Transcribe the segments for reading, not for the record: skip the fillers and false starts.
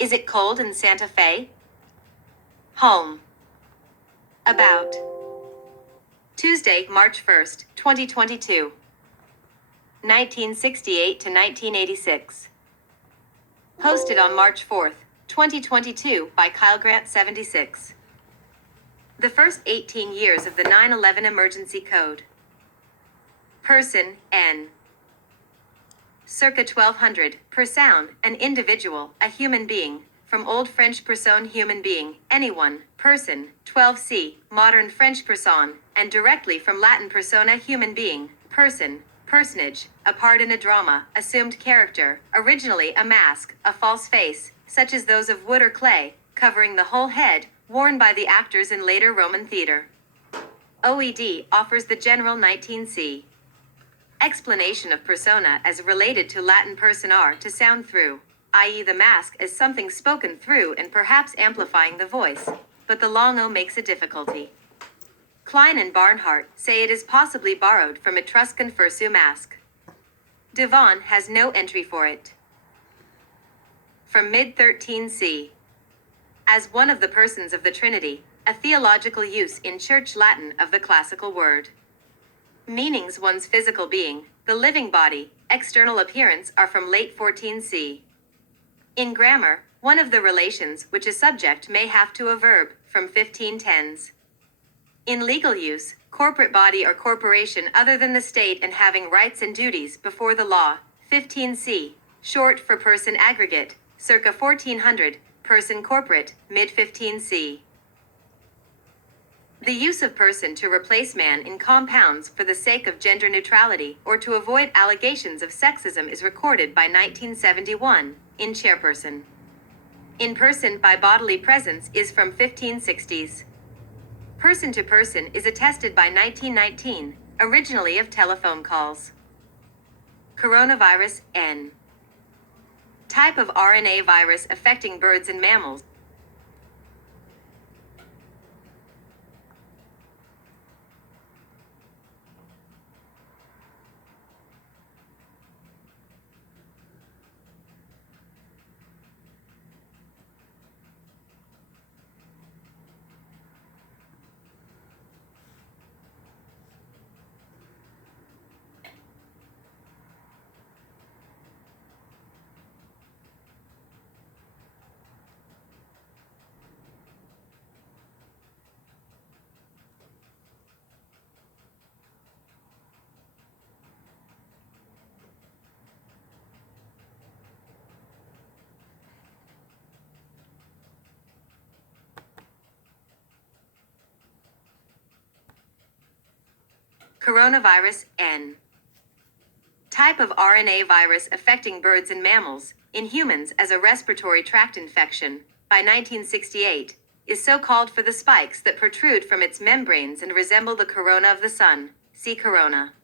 Is it cold in Santa Fe? Home. About. Tuesday, March 1st, 2022. 1968 to 1986. Hosted on March 4th, 2022 by Kyle Grant 76. The first 18 years of the 9/11 Emergency Code. Person, N. Circa 1200, personne, an individual, a human being, from Old French personne human being, anyone, person, 12c, modern French personne, and directly from Latin persona human being, person, personage, a part in a drama, assumed character, originally a mask, a false face, such as those of wood or clay, covering the whole head, worn by the actors in later Roman theater. OED offers the general 19c. Explanation of persona as related to Latin personare to sound through, i.e. the mask as something spoken through and perhaps amplifying the voice, but the long O makes a difficulty. Klein and Barnhart say it is possibly borrowed from Etruscan fursu mask. Devon has no entry for it. From mid-13c. As one of the persons of the Trinity, a theological use in Church Latin of the classical word. Meanings: one's physical being, the living body, external appearance are from late 14c. In grammar, one of the relations which a subject may have to a verb, from 1510s. In legal use, corporate body or corporation other than the state and having rights and duties before the law, 15c, short for person aggregate, circa 1400, person corporate, mid-15c. The use of person to replace man in compounds for the sake of gender neutrality or to avoid allegations of sexism is recorded by 1971, in chairperson. In person by bodily presence is from 1560s. Person to person is attested by 1919, originally of telephone calls. Coronavirus, N. Type of RNA virus affecting birds and mammals. Coronavirus, N. Type of RNA virus affecting birds and mammals, in humans as a respiratory tract infection, by 1968, is so called for the spikes that protrude from its membranes and resemble the corona of the sun, see corona.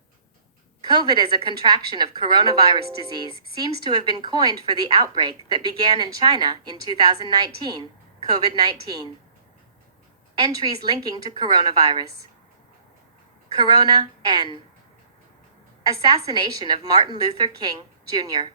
COVID as a contraction of coronavirus disease seems to have been coined for the outbreak that began in China in 2019, COVID-19. Entries linking to coronavirus. Corona, N. Assassination of Martin Luther King, Jr.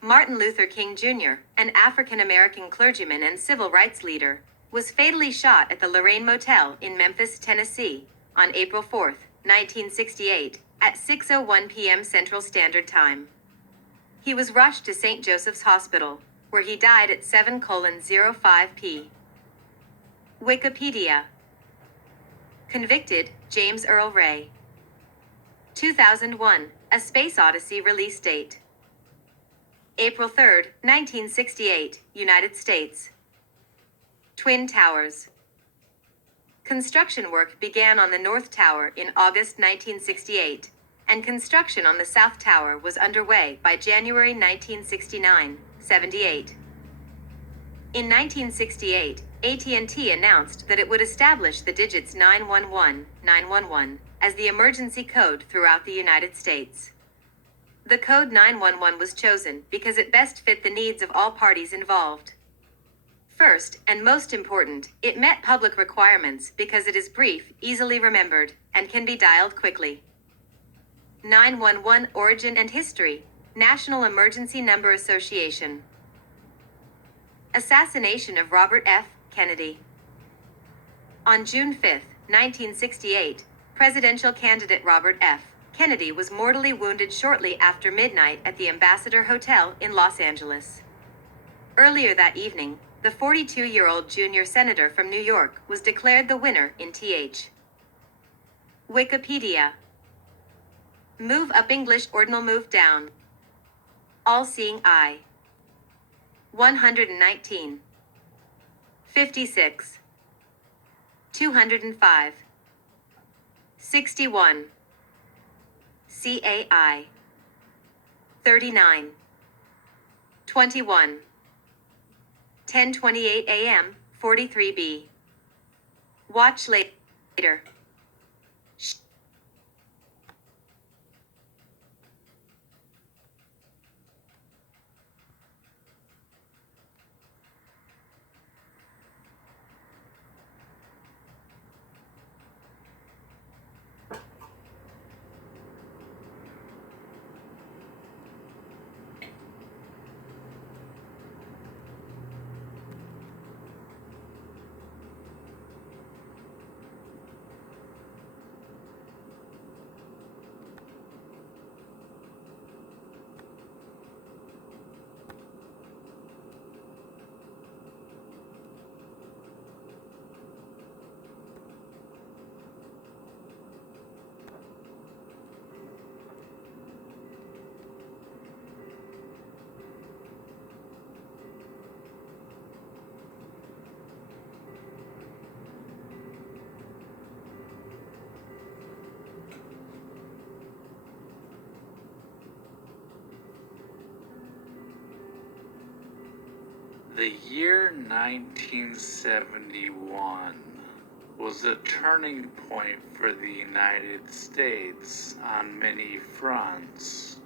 Martin Luther King Jr., an African-American clergyman and civil rights leader, was fatally shot at the Lorraine Motel in Memphis, Tennessee, on April 4, 1968, at 6:01 p.m. Central Standard Time. He was rushed to St. Joseph's Hospital, where he died at 7:05 p. Wikipedia. Convicted, James Earl Ray. 2001, A Space Odyssey release date. April 3, 1968, United States. Twin Towers. Construction work began on the North Tower in August 1968, and construction on the South Tower was underway by January 1969-78. In 1968, AT&T announced that it would establish the digits 911 as the emergency code throughout the United States. The code 911 was chosen because it best fit the needs of all parties involved. First, and most important, it met public requirements because it is brief, easily remembered, and can be dialed quickly. 911 Origin and History, National Emergency Number Association. Assassination of Robert F. Kennedy. On June 5, 1968, presidential candidate Robert F. Kennedy was mortally wounded shortly after midnight at the Ambassador Hotel in Los Angeles. Earlier that evening, the 42-year-old junior senator from New York was declared the winner in th. Wikipedia. Move up English ordinal move down. All-seeing eye. 119. 56. 205. 61. CAI. 39. 21. 10:28 a.m. 43b. Watch later. The year 1971 was a turning point for the United States on many fronts.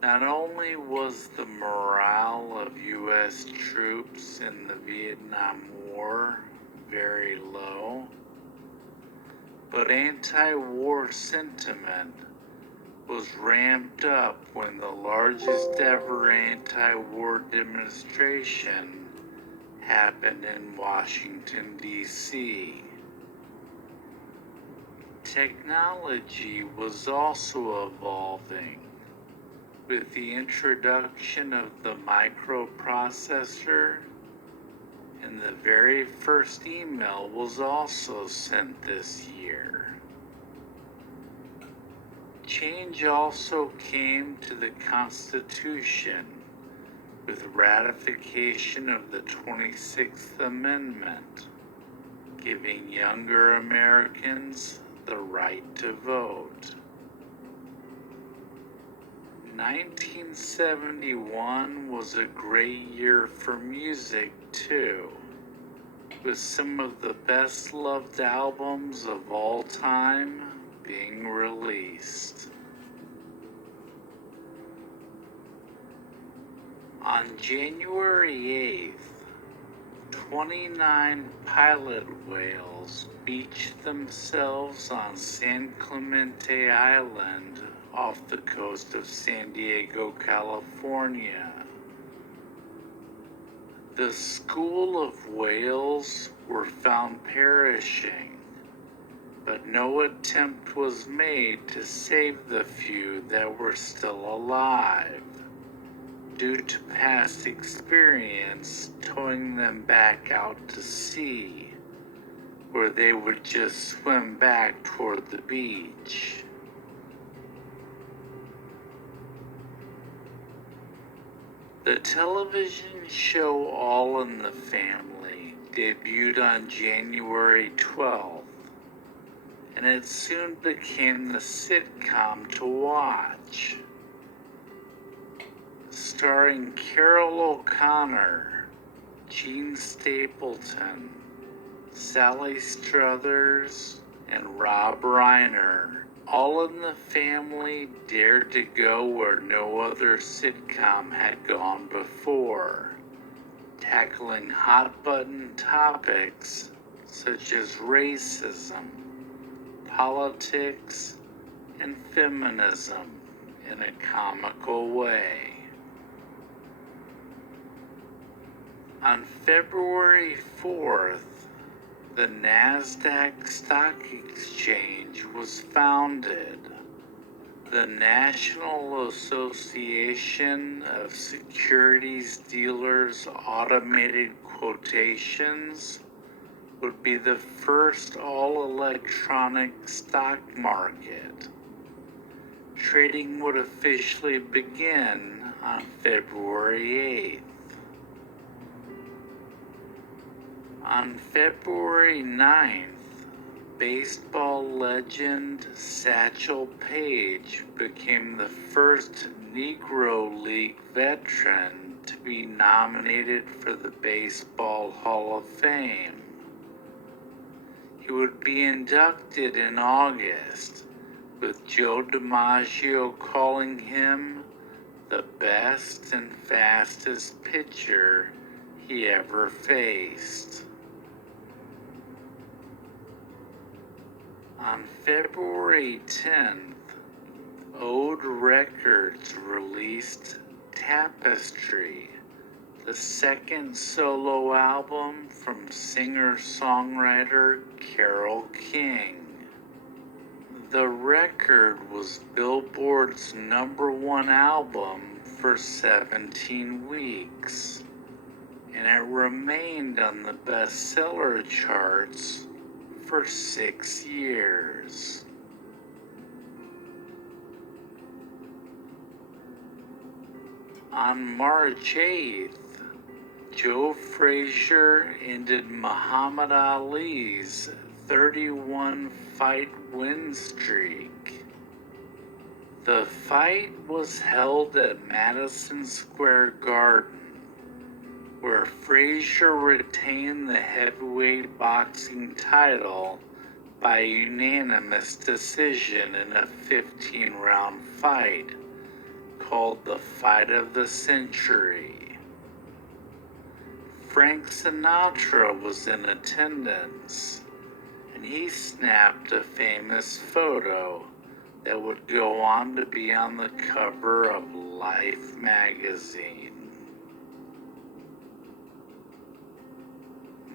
Not only was the morale of U.S. troops in the Vietnam War very low, but anti-war sentiment was ramped up when the largest ever anti-war demonstration happened in Washington, D.C. Technology was also evolving, with the introduction of the microprocessor, and the very first email was also sent this year. Change also came to the Constitution with ratification of the 26th Amendment, giving younger Americans the right to vote. 1971 was a great year for music too, with some of the best loved albums of all time being released. On January 8th, 29 pilot whales beached themselves on San Clemente Island off the coast of San Diego, California. The school of whales were found perishing, but no attempt was made to save the few that were still alive, due to past experience towing them back out to sea, where they would just swim back toward the beach. The television show All in the Family debuted on January 12th, and it soon became the sitcom to watch. Starring Carol O'Connor, Gene Stapleton, Sally Struthers, and Rob Reiner, All in the Family dared to go where no other sitcom had gone before, tackling hot-button topics such as racism, politics, and feminism in a comical way. On February 4th, the NASDAQ Stock Exchange was founded. The National Association of Securities Dealers Automated Quotations would be the first all-electronic stock market. Trading would officially begin on February 8th. On February 9th, baseball legend Satchel Paige became the first Negro League veteran to be nominated for the Baseball Hall of Fame. He would be inducted in August, with Joe DiMaggio calling him the best and fastest pitcher he ever faced. On February 10th, Ode Records released Tapestry, the second solo album from singer-songwriter Carole King. The record was Billboard's #1 album for 17 weeks, and it remained on the bestseller charts for 6 years. On March 8th, Joe Frazier ended Muhammad Ali's 31-fight win streak. The fight was held at Madison Square Garden, where Frazier retained the heavyweight boxing title by unanimous decision in a 15-round fight called the Fight of the Century. Frank Sinatra was in attendance, and he snapped a famous photo that would go on to be on the cover of Life magazine.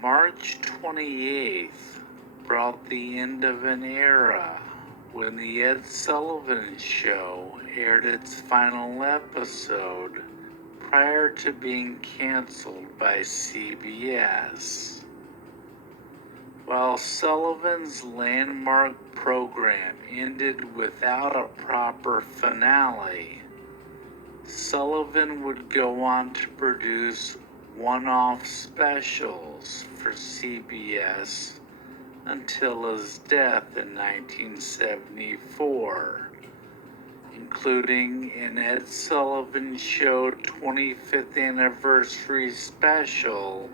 March 28th brought the end of an era when The Ed Sullivan Show aired its final episode prior to being canceled by CBS. While Sullivan's landmark program ended without a proper finale, Sullivan would go on to produce one-off specials for CBS until his death in 1974, including an Ed Sullivan Show 25th anniversary special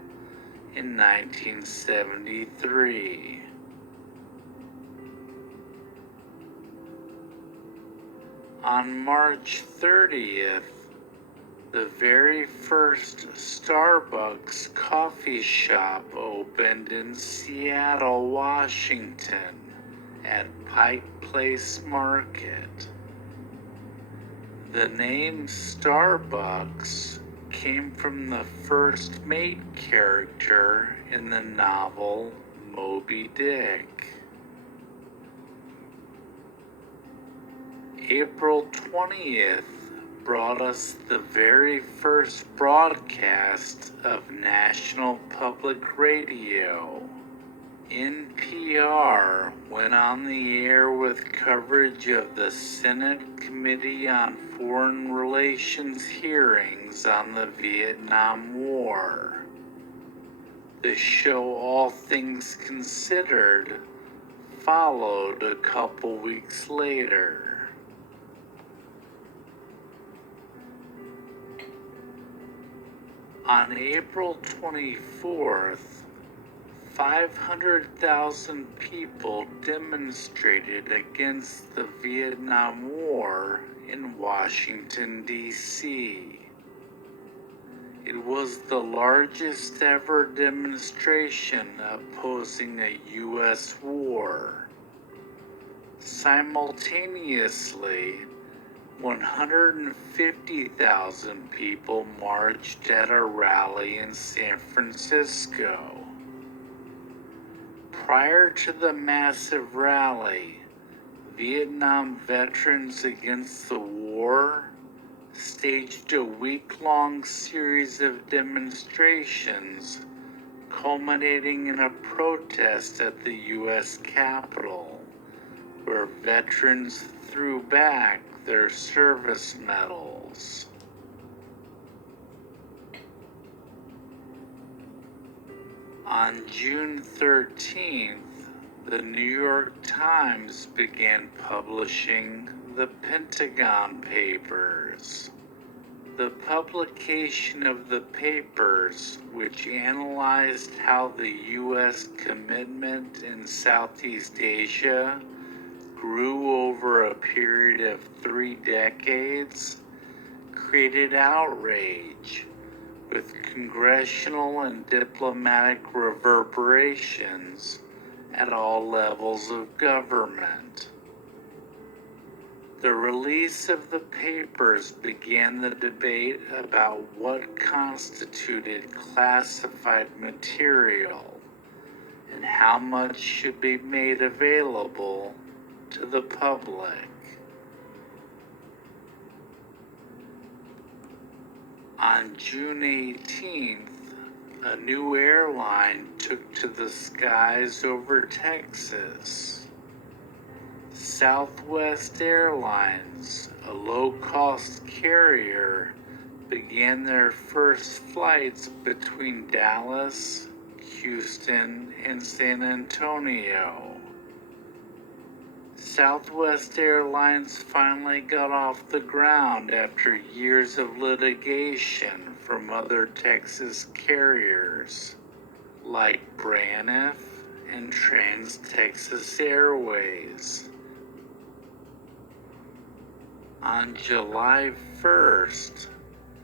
in 1973. On March 30th, the very first Starbucks coffee shop opened in Seattle, Washington, at Pike Place Market. The name Starbucks came from the first mate character in the novel Moby Dick. April 20th brought us the very first broadcast of National Public Radio. NPR went on the air with coverage of the Senate Committee on Foreign Relations hearings on the Vietnam War. The show All Things Considered followed a couple weeks later. On April 24th, 500,000 people demonstrated against the Vietnam War in Washington, D.C. It was the largest ever demonstration opposing a U.S. war. Simultaneously, 150,000 people marched at a rally in San Francisco. Prior to the massive rally, Vietnam Veterans Against the War staged a week-long series of demonstrations culminating in a protest at the U.S. Capitol, where veterans threw back their service medals. On June 13th, the New York Times began publishing the Pentagon Papers. The publication of the papers, which analyzed how the U.S. commitment in Southeast Asia grew over a period of 3 decades, created outrage, with congressional and diplomatic reverberations at all levels of government. The release of the papers began the debate about what constituted classified material and how much should be made available to the public. On June 18th, a new airline took to the skies over Texas. Southwest Airlines, a low-cost carrier, began their first flights between Dallas, Houston, and San Antonio. Southwest Airlines finally got off the ground after years of litigation from other Texas carriers, like Braniff and Trans-Texas Airways. On July 1st,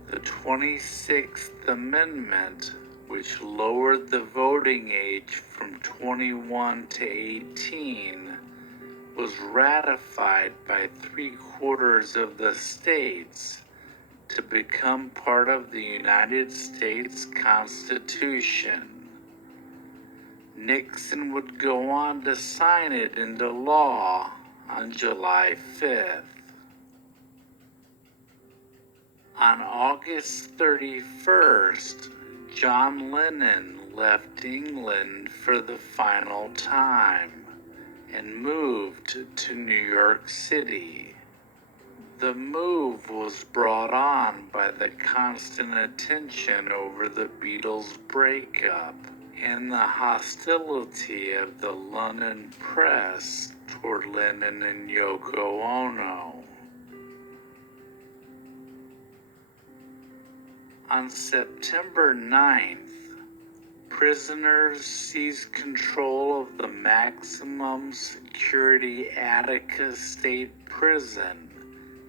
the 26th Amendment, which lowered the voting age from 21 to 18, was ratified by 3/4 of the states to become part of the United States Constitution. Nixon would go on to sign it into law on July 5th. On August 31st, John Lennon left England for the final time and moved to New York City. The move was brought on by the constant attention over the Beatles' breakup and the hostility of the London press toward Lennon and Yoko Ono. On September 9th, prisoners seized control of the maximum security Attica State Prison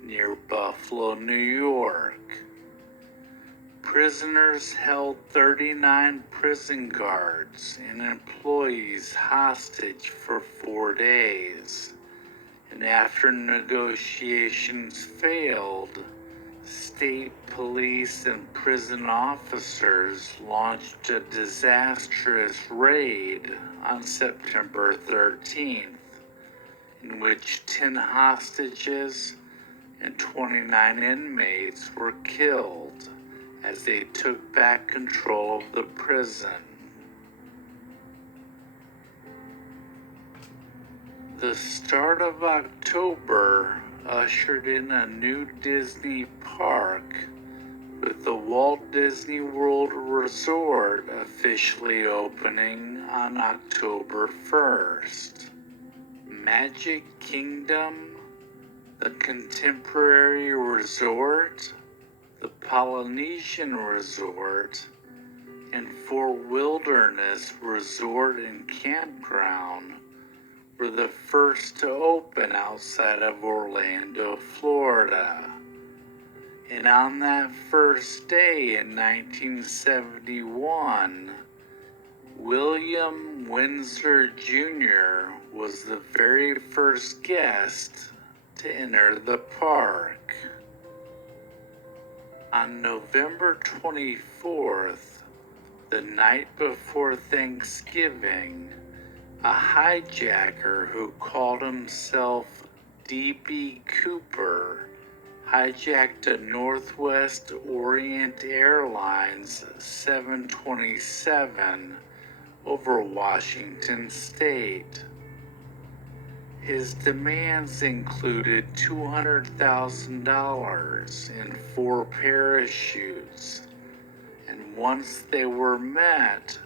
near Buffalo, New York. Prisoners held 39 prison guards and employees hostage for 4 days, and after negotiations failed, state police and prison officers launched a disastrous raid on September 13th, in which 10 hostages and 29 inmates were killed as they took back control of the prison. The start of October ushered in a new Disney park, with the Walt Disney World Resort officially opening on October 1st. Magic Kingdom, the Contemporary Resort, the Polynesian Resort, and Fort Wilderness Resort and Campground were the first to open outside of Orlando, Florida. And on that first day in 1971, William Windsor Jr. was the very first guest to enter the park. On November 24th, the night before Thanksgiving, a hijacker who called himself D.B. Cooper hijacked a Northwest Orient Airlines 727 over Washington State. His demands included $200,000 and 4 parachutes, and once they were met,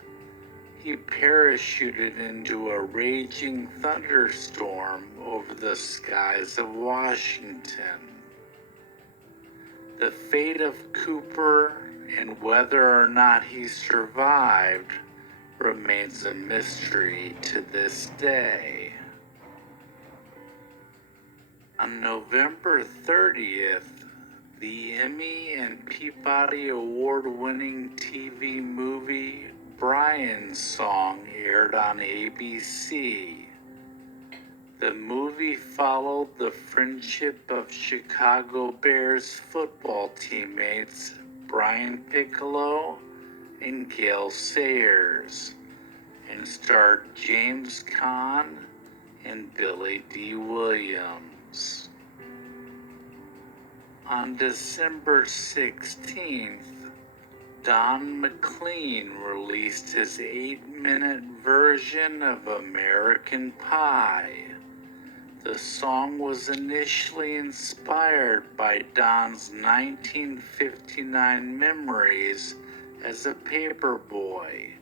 he parachuted into a raging thunderstorm over the skies of Washington. The fate of Cooper and whether or not he survived remains a mystery to this day. On November 30th, the Emmy and Peabody Award-winning TV movie Brian's Song aired on ABC. The movie followed the friendship of Chicago Bears football teammates Brian Piccolo and Gale Sayers, and starred James Caan and Billy D. Williams. On December 16th, Don McLean released his 8-minute version of American Pie. The song was initially inspired by Don's 1959 memories as a paper boy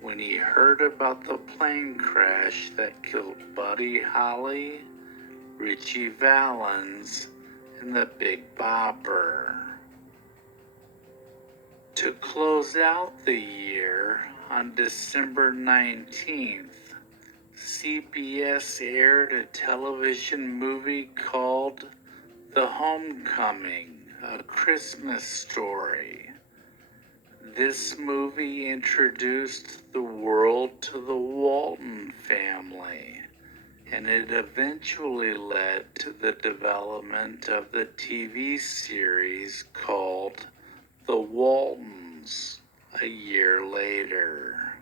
when he heard about the plane crash that killed Buddy Holly, Ritchie Valens, and the Big Bopper. To close out the year, on December 19th, CBS aired a television movie called The Homecoming, A Christmas Story. This movie introduced the world to the Walton family, and it eventually led to the development of the TV series called The Waltons a year later.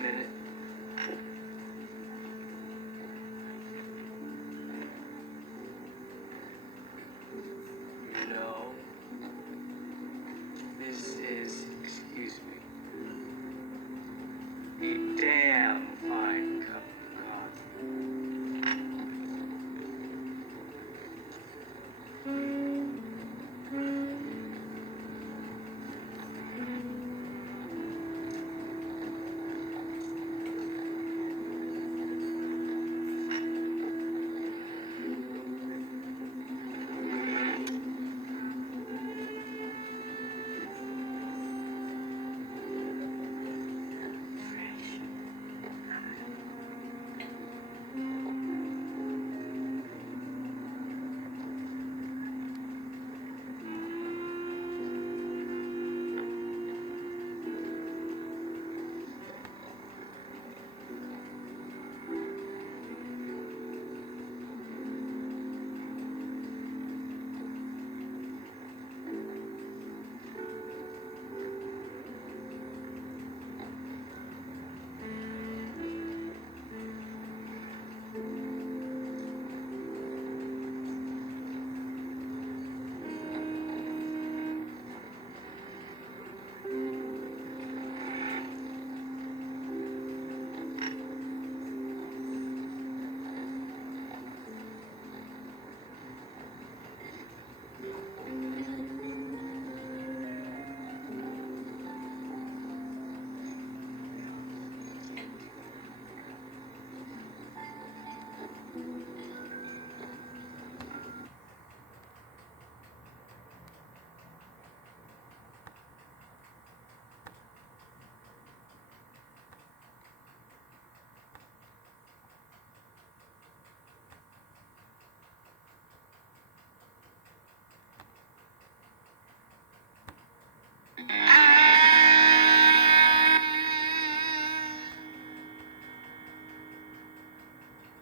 minute. No. This is, excuse me, a damn fine cup of coffee.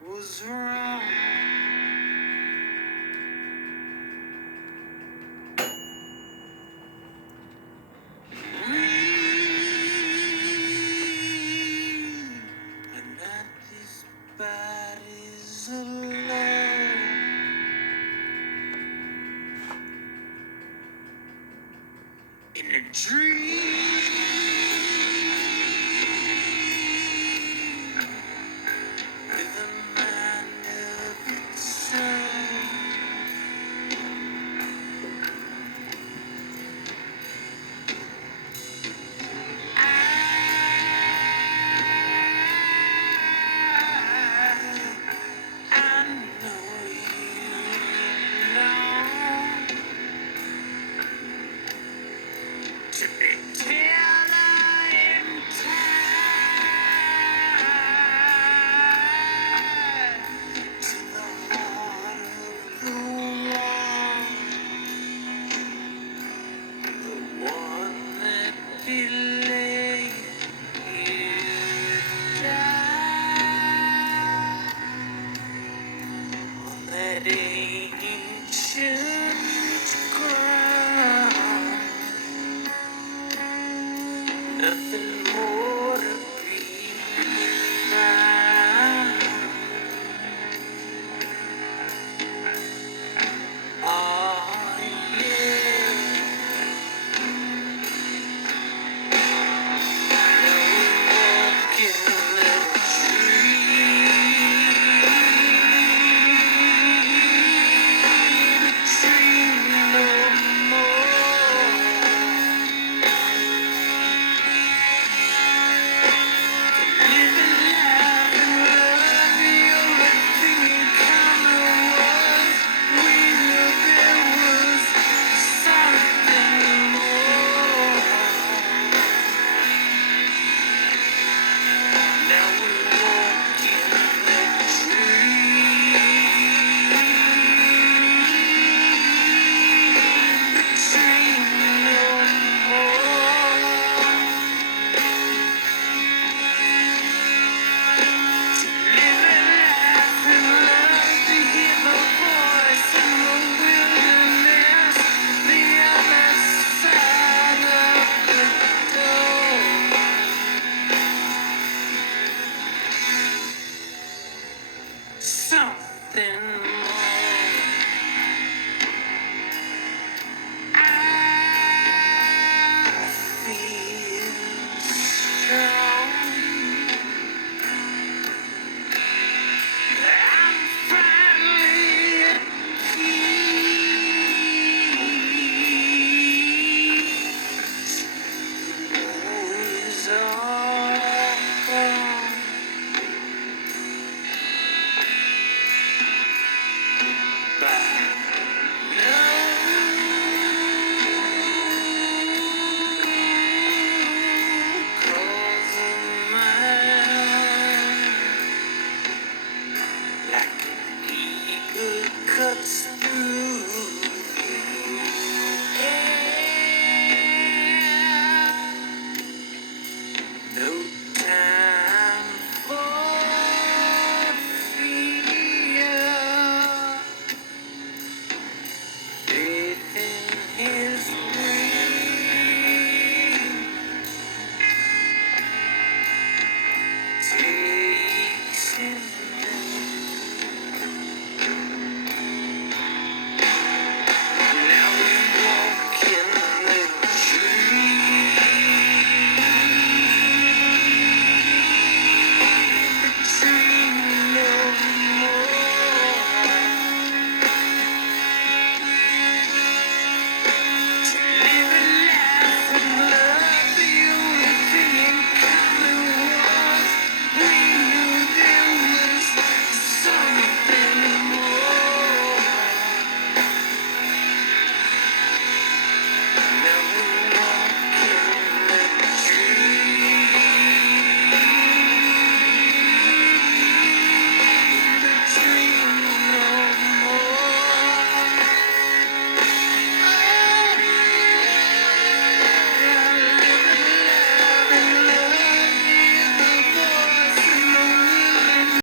Was wrong. But not this body's alone. In a dream.